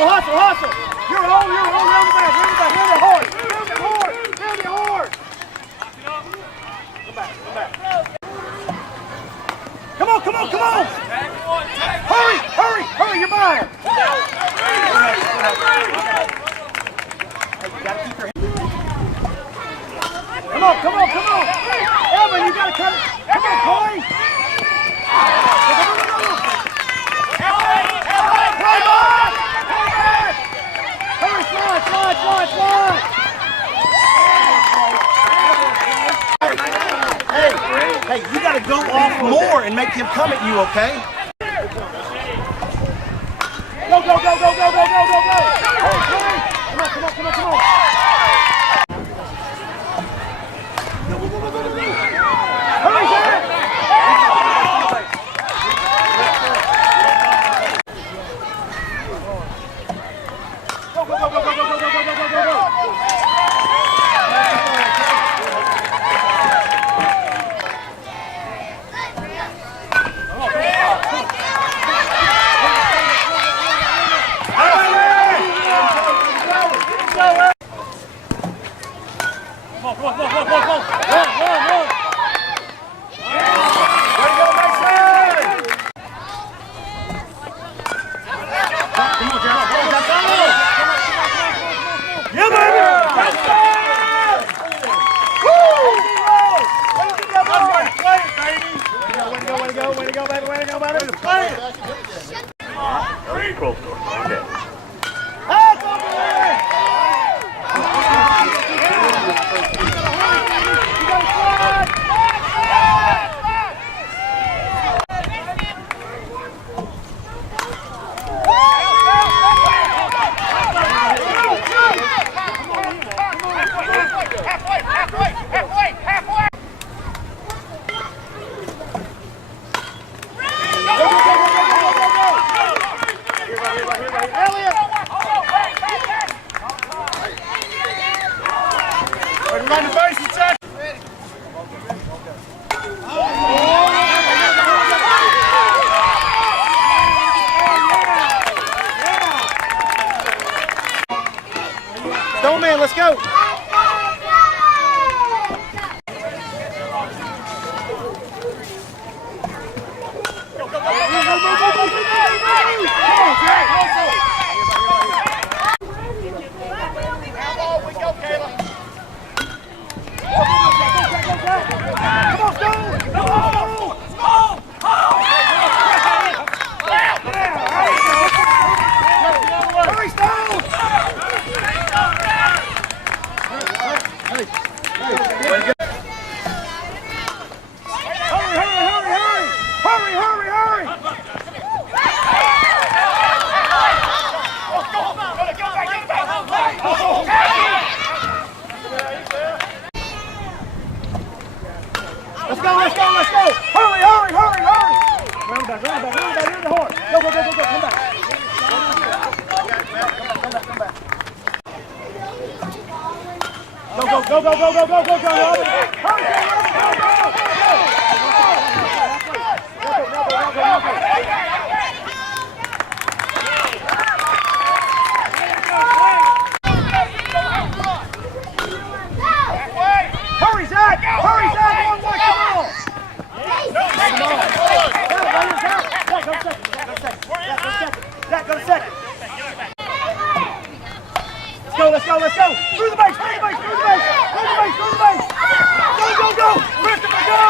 Hustle, hustle, hustle. You're on, round the back, round the horse. Come back. Come on. Hurry, you're by him. You gotta keep your hand. Come on. Evan, you gotta cut it. Come on, Corey. Hurry, slide. Hey, you gotta go off more and make him come at you, okay? Go. Come on. Hurry, Zach! Go. Let's go. Let's go! Hurry! Run back, near the horn. Go, come back. Come back. Go. Hurry! Hurry, Zach! One more, come on! Zach, go to second. Let's go. Through the base. Go. Christopher, go!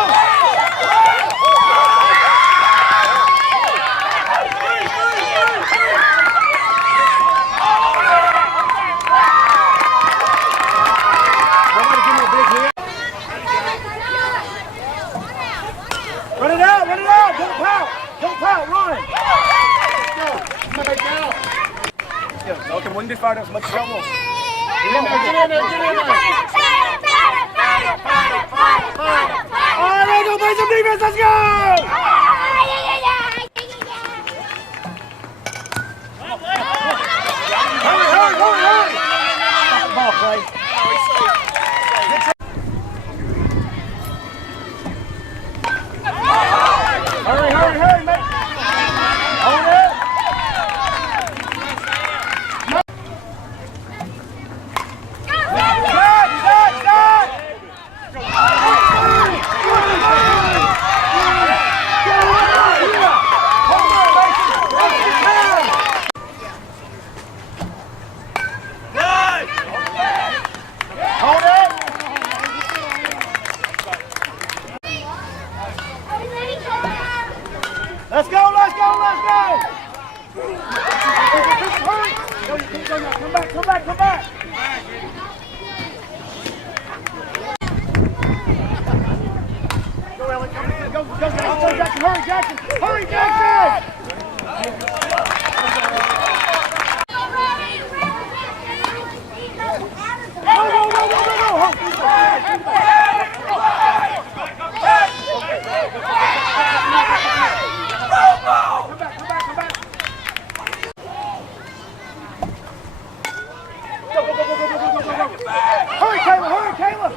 Run it out! Don't pout, run! Let's go. Okay, we can fire up as much as y'all want. Get in there. All right, let's go play some defense, let's go! Hurry! Ball play. Hurry, mate! Hold it! Let's go, Jackson. Hurry, Jackson. Hurry, Jackson. Go, go, go, go, go, go. Hurry, Taylor! Hurry, Taylor!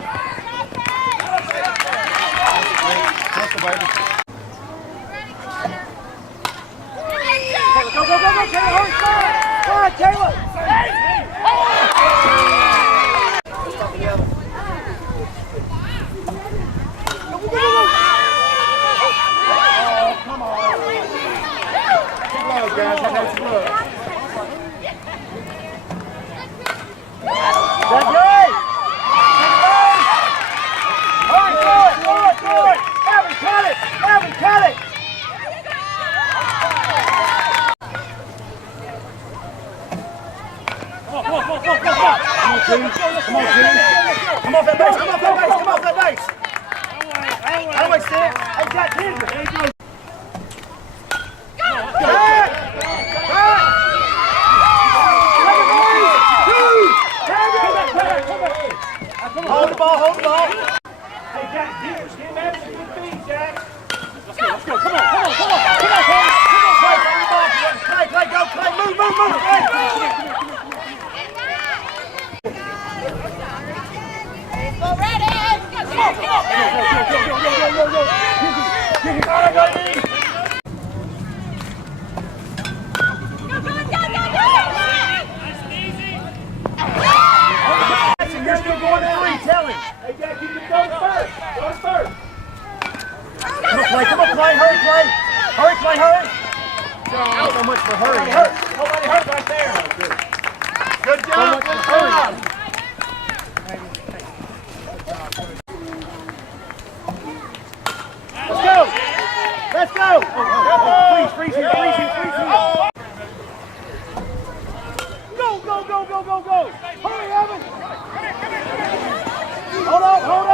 Go, go, go, go, Taylor! Hurry, fire! Fire, Taylor! Come on! Keep low, guys. That's good. That's good! Hurry, good! Evan, cut it! Evan, cut it! Come on, Jimmy. Come on, Jimmy. Come off that base. Come off that base. Come off that base. I don't like Sid. Hey, Jack, hit it. There you go. Hold the ball, hold the ball. Hey, Jack, get back to your feet, Jack. Let's go, come on, come on, come on, come on, Clay. Clay, go, Clay, move, Clay. Ready? Come on, go. You're still going free, tell him. Hey, Jack, you can go first. Go first. Come on, Clay. Hurry, Clay. Hurry, Clay, hurry. Not so much for hurry. Nobody hurt right there. Good job. So much for hurry. Let's go. Freeze here. Go. Hurry, Evan. Hold on.